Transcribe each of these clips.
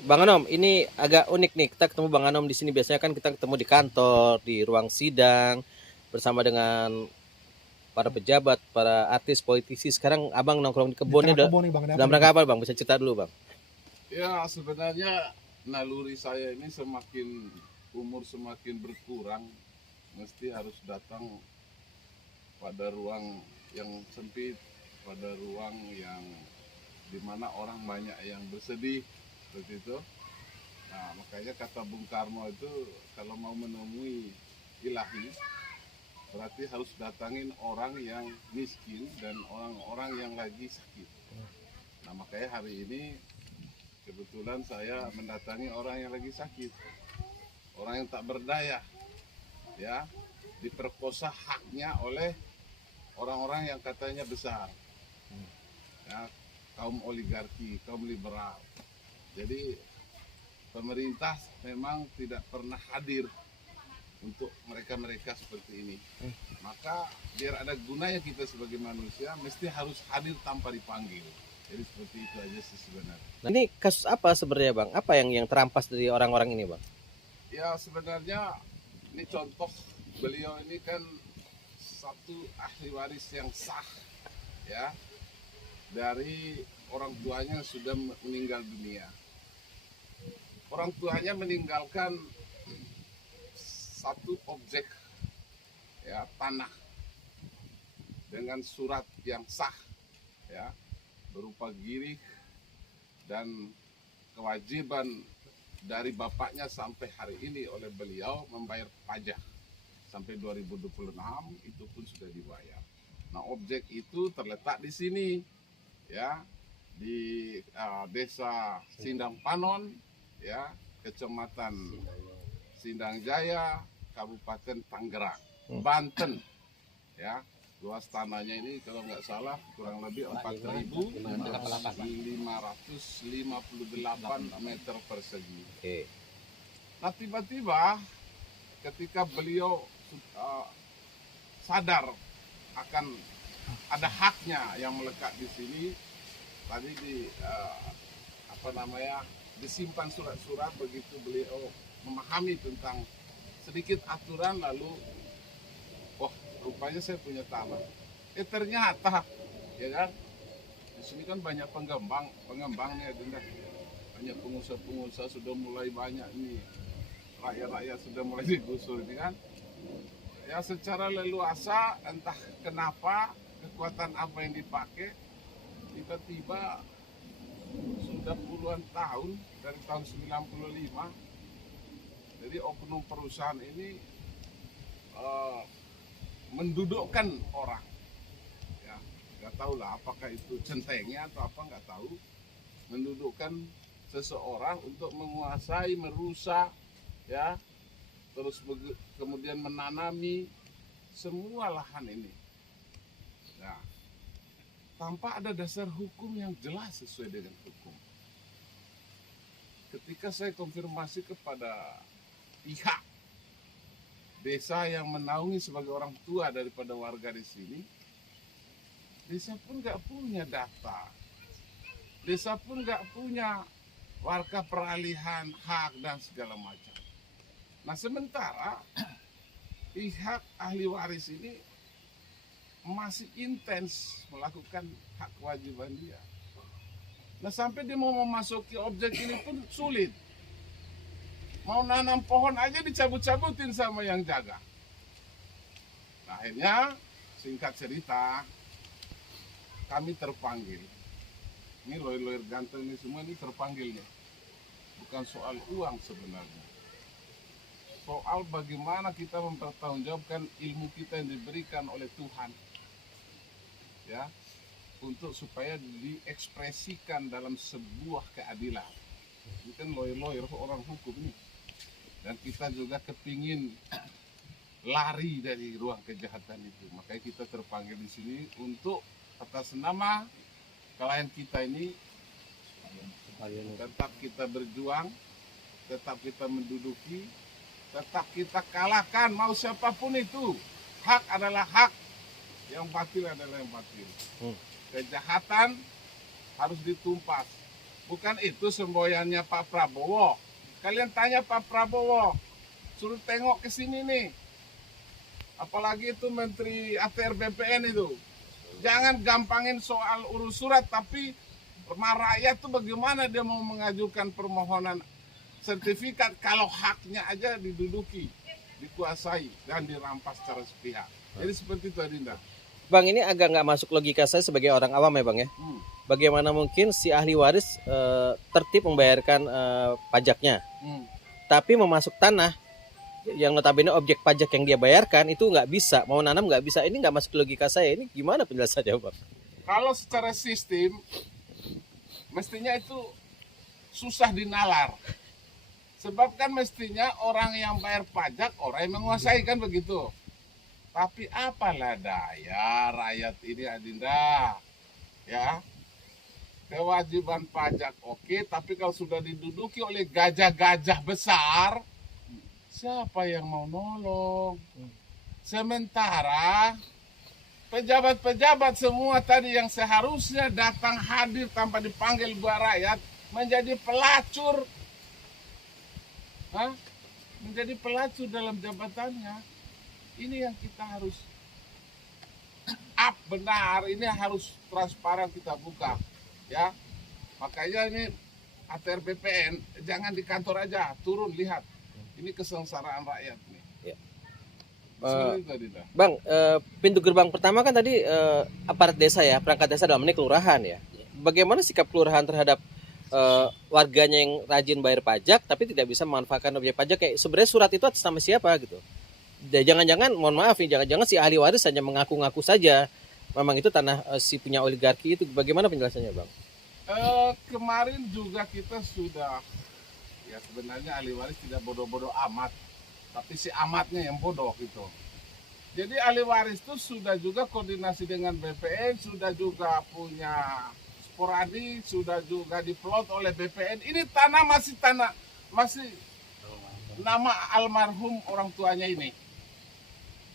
Bang Anom, ini agak unik nih. Kita ketemu Bang Anom di sini. Biasanya kan kita ketemu di kantor, di ruang sidang, bersama dengan para pejabat, para artis, politisi. Sekarang Abang nongkrong di Di kebun tengah udah kebun nih Bang, ada apa dalam nih rangka Bang? apa Bang? Bisa cerita dulu Bang. Ya sebenarnya naluri saya ini semakin umur semakin berkurang, mesti harus datang pada ruang yang sempit, pada ruang yang dimana orang banyak yang bersedih, seperti itu. Nah makanya kata Bung Karno itu kalau mau menemui ilahi, berarti harus datangin orang yang miskin dan orang-orang yang lagi sakit. Nah makanya hari ini kebetulan saya mendatangi orang yang lagi sakit, orang yang tak berdaya, ya, diperkosa haknya oleh orang-orang yang katanya besar, ya, kaum oligarki, kaum liberal. Jadi pemerintah memang tidak pernah hadir untuk mereka-mereka seperti ini. Maka biar ada gunanya kita sebagai manusia, mesti harus hadir tanpa dipanggil. Jadi seperti itu aja sih sebenarnya. Nah, ini kasus apa sebenarnya Bang? Apa yang terampas dari orang-orang ini Bang? Ya sebenarnya ini contoh, beliau ini kan satu ahli waris yang sah, ya, dari orang tuanya yang sudah meninggal dunia. Orang tuanya meninggalkan satu objek, ya, tanah dengan surat yang sah, ya, berupa giri dan kewajiban dari bapaknya sampai hari ini oleh beliau membayar pajak sampai 2026 itu pun sudah dibayar. Nah objek itu terletak di sini, ya, di desa Sindang Panon, ya, kecamatan Sindang Jaya, Kabupaten Tangerang, Banten, ya. Luas tanahnya ini kalau nggak salah kurang lebih 4.558 meter persegi. Oke. Nah tiba-tiba ketika beliau sadar akan ada haknya yang melekat di sini, tadi disimpan surat-surat, begitu beliau memahami tentang sedikit aturan, lalu rupanya saya punya tanah. Ternyata, ya kan, di sini kan banyak pengembangnya, banyak pengusaha-pengusaha sudah mulai banyak ini, rakyat-rakyat sudah mulai digusur ini kan. Ya secara leluasa, entah kenapa, kekuatan apa yang dipakai, tiba-tiba sudah puluhan tahun, dari tahun 95, jadi oknum perusahaan ini mendudukkan orang, ya, nggak tahu lah apakah itu centengnya atau apa, nggak tahu, mendudukkan seseorang untuk menguasai, merusak, ya, terus kemudian menanami semua lahan ini, nah, tanpa ada dasar hukum yang jelas sesuai dengan hukum. Ketika saya konfirmasi kepada pihak desa yang menaungi sebagai orang tua daripada warga di sini, desa pun nggak punya data, desa pun nggak punya warga peralihan hak dan segala macam. Nah sementara pihak ahli waris ini masih intens melakukan hak kewajiban dia. Nah sampai dia mau memasuki objek ini pun sulit. Mau nanam pohon aja dicabut-cabutin sama yang jaga. Nah, akhirnya singkat cerita, kami terpanggil. Ini lawyer-lawyer ganteng ini semua ini terpanggil nih. Bukan soal uang sebenarnya. Soal bagaimana kita mempertanggungjawabkan ilmu kita yang diberikan oleh Tuhan, ya, untuk supaya diekspresikan dalam sebuah keadilan. Ini kan lawyer orang hukum nih. Dan kita juga kepingin lari dari ruang kejahatan itu. Makanya kita terpanggil di sini untuk atas nama klien kita ini tetap kita berjuang, tetap kita menduduki, tetap kita kalahkan mau siapapun itu. Hak adalah hak, yang batil adalah yang batil. Kejahatan harus ditumpas Bukan itu semboyannya Pak Prabowo. Kalian tanya Pak Prabowo, suruh tengok ke sini nih. Apalagi itu Menteri ATR BPN itu. Jangan gampangin soal urus surat, tapi rumah rakyat tuh bagaimana dia mau mengajukan permohonan sertifikat kalau haknya aja diduduki, dikuasai, dan dirampas secara sepihak. Jadi seperti itu Adinda. Bang, ini agak nggak masuk logika saya sebagai orang awam ya Bang ya. Bagaimana mungkin si ahli waris tertib membayarkan pajaknya, tapi memasuk tanah yang notabene objek pajak yang dia bayarkan itu nggak bisa, mau nanam nggak bisa. Ini nggak masuk logika saya. Ini gimana penjelasannya Bang? Kalau secara sistem, mestinya itu susah dinalar. Sebab kan mestinya orang yang bayar pajak, orang yang menguasai kan begitu. Tapi apalah daya rakyat ini Adinda, ya. Kewajiban pajak oke, tapi kalau sudah diduduki oleh gajah-gajah besar, siapa yang mau nolong? Sementara pejabat-pejabat semua tadi yang seharusnya datang hadir tanpa dipanggil buat rakyat menjadi pelacur, menjadi pelacur dalam jabatannya. Ini yang kita harus benar, ini harus transparan kita buka, ya. Makanya ini ATR BPN jangan di kantor aja, turun lihat. Ini kesengsaraan rakyat nih. Ya. Bang, pintu gerbang pertama kan tadi aparat desa ya, perangkat desa dalam ini kelurahan ya. Bagaimana sikap kelurahan terhadap warganya yang rajin bayar pajak tapi tidak bisa memanfaatkan objek pajak? Kayak sebenarnya surat itu atas nama siapa gitu? Jangan-jangan, mohon maaf nih, jangan-jangan si ahli waris hanya mengaku-ngaku saja memang itu tanah si punya oligarki itu. Bagaimana penjelasannya Bang? Kemarin juga kita sudah, ya sebenarnya ahli waris tidak bodoh-bodoh amat, tapi si amatnya yang bodoh gitu. Jadi ahli waris itu sudah juga koordinasi dengan BPN, sudah juga punya sporadi, sudah juga diplot oleh BPN. Ini tanah masih nama almarhum orang tuanya ini.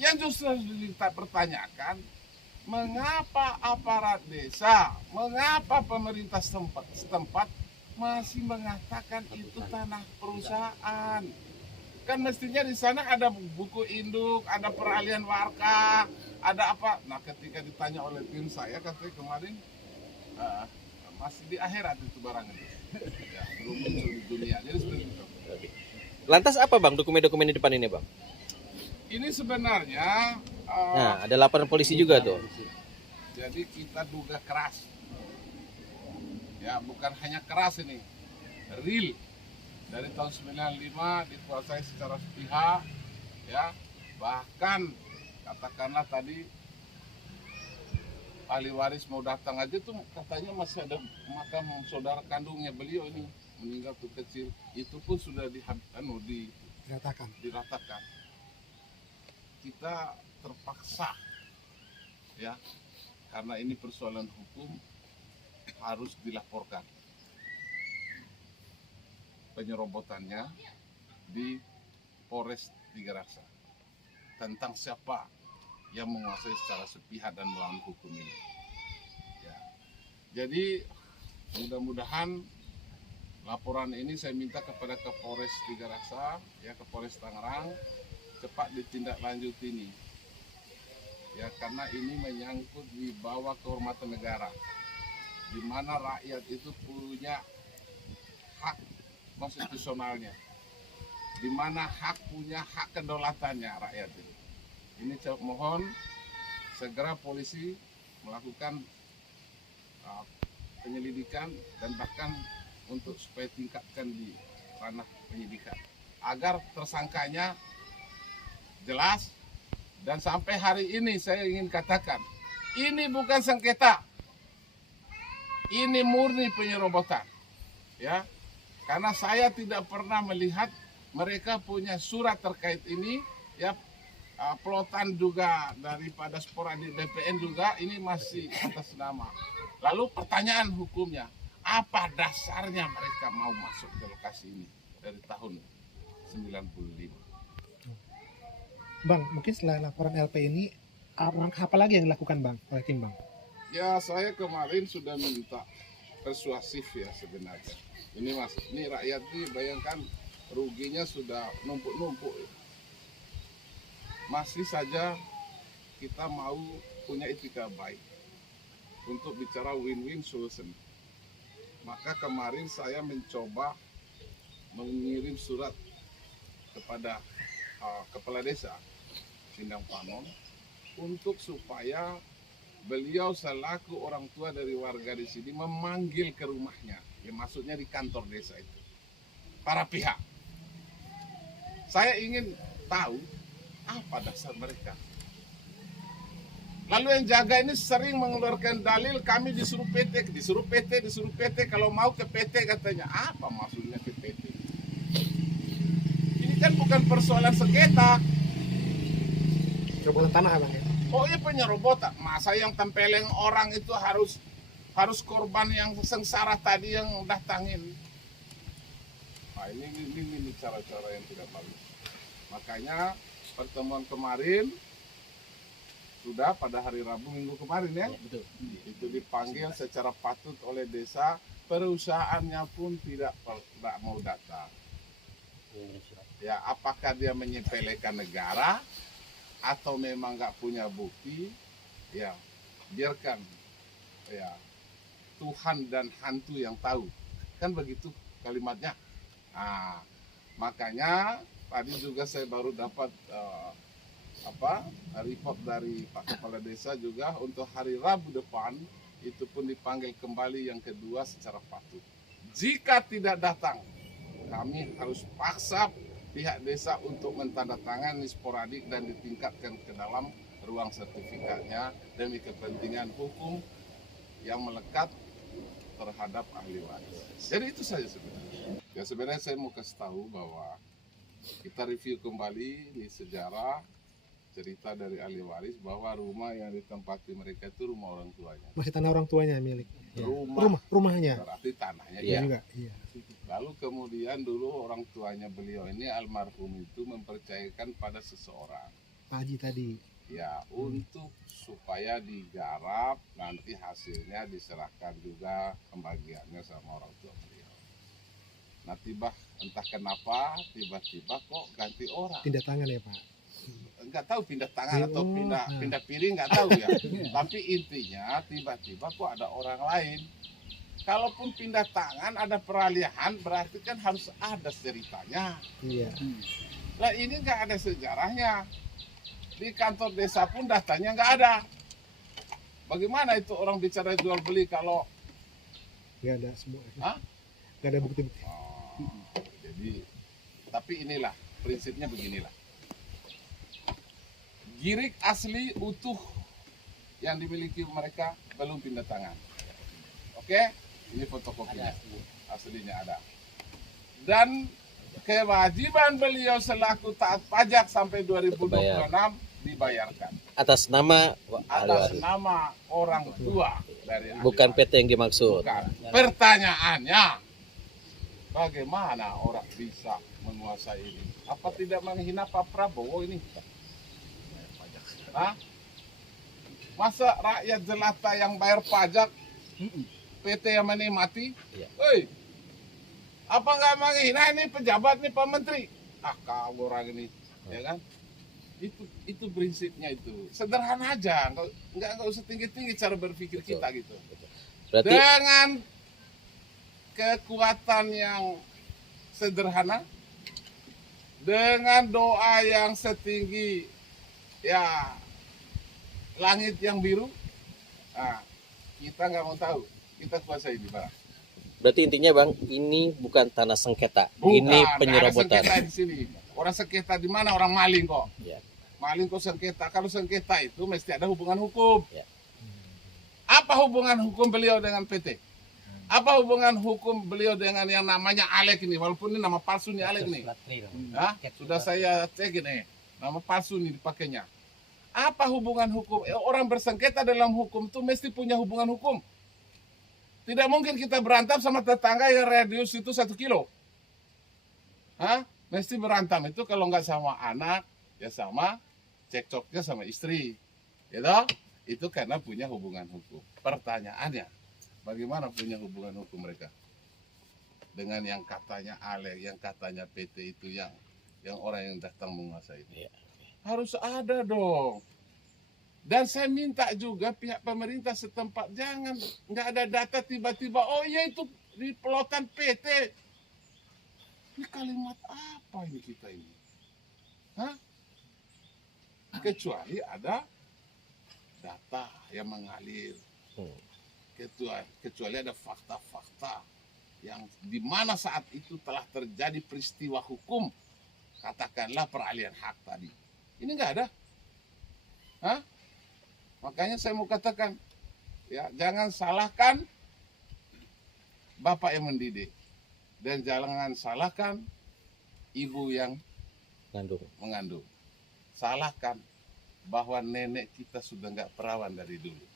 Yang justru kita pertanyakan, mengapa aparat desa, mengapa pemerintah setempat masih mengatakan itu tanah perusahaan? Kan mestinya di sana ada buku induk, ada peralihan warga, ada apa? Nah, ketika ditanya oleh tim saya, katanya kemarin masih di akhirat itu barangnya, ya, belum muncul di dunia. Jadi seperti itu. Lantas apa Bang dokumen-dokumen di depan ini Bang? Ini sebenarnya Nah, ada laporan polisi juga tuh. jadi kita duga keras. Ya, bukan hanya keras ini. Real. Dari tahun 95 dikuasai secara sepihak, ya. Bahkan katakanlah tadi ahli waris mau datang aja tuh katanya masih ada makam saudara kandungnya beliau ini meninggal tuh kecil. Itu pun sudah diratakan. Kita terpaksa, ya, karena ini persoalan hukum harus dilaporkan penyerobotannya di Polres Tiga Raksa tentang siapa yang menguasai secara sepihak dan melawan hukum ini. Ya. Jadi mudah-mudahan laporan ini saya minta kepada Kapolres Tiga Raksa, ya, Kapolres Tangerang, cepat ditindaklanjuti ini, ya, karena ini menyangkut di bawah kehormatan negara, di mana rakyat itu punya hak konstitusionalnya, di mana punya hak kedaulatannya rakyat ini. Ini saya mohon segera polisi melakukan penyelidikan dan bahkan untuk supaya tingkatkan di ranah penyidikan agar tersangkanya jelas. Dan sampai hari ini saya ingin katakan, ini bukan sengketa, ini murni penyerobotan, ya, karena saya tidak pernah melihat mereka punya surat terkait ini, ya. Plotan juga daripada sporadi BPN juga ini masih atas nama. Lalu pertanyaan hukumnya, apa dasarnya mereka mau masuk ke lokasi ini dari tahun 95? Bang, mungkin setelah laporan LP ini, apa lagi yang dilakukan Bang oleh tim Bang? Ya, saya kemarin sudah minta persuasif ya sebenarnya. Ini mas, ini rakyat ini bayangkan ruginya sudah numpuk-numpuk. Masih saja kita mau punya etika baik untuk bicara win-win solution. Maka kemarin saya mencoba mengirim surat kepada kepala desa Sindang Panon untuk supaya beliau selaku orang tua dari warga di sini memanggil ke rumahnya, ya maksudnya di kantor desa itu, para pihak. Saya ingin tahu apa dasar mereka. Lalu yang jaga ini sering mengeluarkan dalil kami disuruh PT, kalau mau ke PT katanya. Apa maksudnya ke PT? Ini kan bukan persoalan sengketa. Perebutan tanah bang ya. Oh iya penyerobotan. Masa yang tempeleng orang itu harus korban yang sengsara tadi yang datangin. Nah ini cara-cara yang tidak bagus. Makanya pertemuan kemarin sudah pada hari Rabu minggu kemarin ya, betul. Itu dipanggil secara patut oleh desa, perusahaannya pun tidak mau datang. Ya apakah dia menyepelekan negara atau memang nggak punya bukti? Ya biarkan ya Tuhan dan hantu yang tahu, kan begitu kalimatnya. Nah, makanya tadi juga saya baru dapat report dari Pak Kepala Desa juga untuk hari Rabu depan itu pun dipanggil kembali yang kedua secara patut. Jika tidak datang, kami harus paksa pihak desa untuk mentandatangani sporadik dan ditingkatkan ke dalam ruang sertifikatnya demi kepentingan hukum yang melekat terhadap ahli waris. Jadi itu saja sebenarnya. Ya sebenarnya saya mau kasih tahu bahwa kita review kembali di sejarah cerita dari ahli waris bahwa rumah yang ditempati mereka itu rumah orang tuanya. Masih tanah orang tuanya milik. Ya. Rumahnya. Berarti tanahnya Iya. ya. Enggak, iya. Lalu kemudian dulu orang tuanya beliau ini almarhum itu mempercayakan pada seseorang. Pak Haji tadi. Ya, untuk supaya digarap nanti hasilnya diserahkan juga pembagiannya sama orang tua beliau. Nah entah kenapa tiba-tiba kok ganti orang. Pindah tangan ya Pak. Nggak tahu pindah tangan atau pindah piring nggak tahu ya. Tapi intinya tiba-tiba kok ada orang lain. Kalaupun pindah tangan ada peralihan berarti kan harus ada ceritanya. Iya. Lah ini nggak ada sejarahnya. Di kantor desa pun datanya nggak ada. Bagaimana itu orang bicara jual beli kalau Nggak ada semua. Hah? Nggak ada bukti-bukti. jadi tapi inilah prinsipnya beginilah. Girik asli utuh yang dimiliki mereka belum pindah tangan. Oke, ini fotokopinya, aslinya ada. Dan kewajiban beliau selaku taat pajak sampai 2026 dibayarkan Atas nama ahli atas waris. nama orang tua dari ahli Bukan waris. PT yang dimaksud. Bukan. Pertanyaannya, bagaimana orang bisa menguasai ini? Apa tidak menghina Pak Prabowo ini? Hah? Masa rakyat jelata yang bayar pajak PT yang menikmati? Iya. Hei, apa nggak menghina ini pejabat nih Pak Menteri? Kau orang ini, ya kan? Itu prinsipnya itu. Sederhana aja, nggak usah tinggi-tinggi cara berpikir kita gitu. Berarti Dengan kekuatan yang sederhana, dengan doa yang setinggi ya langit yang biru, nah, kita nggak mau tahu, kita kuasai di mana. berarti intinya Bang, ini bukan tanah sengketa. Bukan, Ini nggak ada penyerobotan. sengketa di sini. Orang sengketa di mana? Orang maling kok. Ya. Maling kok sengketa. Kalau sengketa itu mesti ada hubungan hukum. Ya. Apa hubungan hukum beliau dengan PT? Apa hubungan hukum beliau dengan yang namanya Alek ini? Walaupun ini nama palsu nih Alek nih. Hah? Sudah saya cek ini. Nama palsu nih dipakainya. Apa hubungan hukum? Orang bersengketa dalam hukum itu mesti punya hubungan hukum. Tidak mungkin kita berantem sama tetangga yang radius itu 1 kilo. Hah? Mesti berantem itu kalau nggak sama anak, ya sama cekcoknya sama istri. Gitu? Itu karena punya hubungan hukum. Pertanyaannya, Bagaimana punya hubungan hukum mereka dengan yang katanya Ale, yang katanya PT itu yang orang yang datang menguasai itu? Iya. Harus ada dong. Dan saya minta juga pihak pemerintah setempat jangan nggak ada data tiba-tiba oh iya itu di pelotan PT. Ini kalimat apa ini kita ini? Hah? Kecuali ada data yang mengalir. Hmm. Kecuali ada fakta-fakta yang di mana saat itu telah terjadi peristiwa hukum, katakanlah peralihan hak tadi. Ini nggak ada. Hah? Makanya saya mau katakan, ya jangan salahkan bapak yang mendidik dan jangan salahkan ibu yang mengandung. Salahkan bahwa nenek kita sudah nggak perawan dari dulu.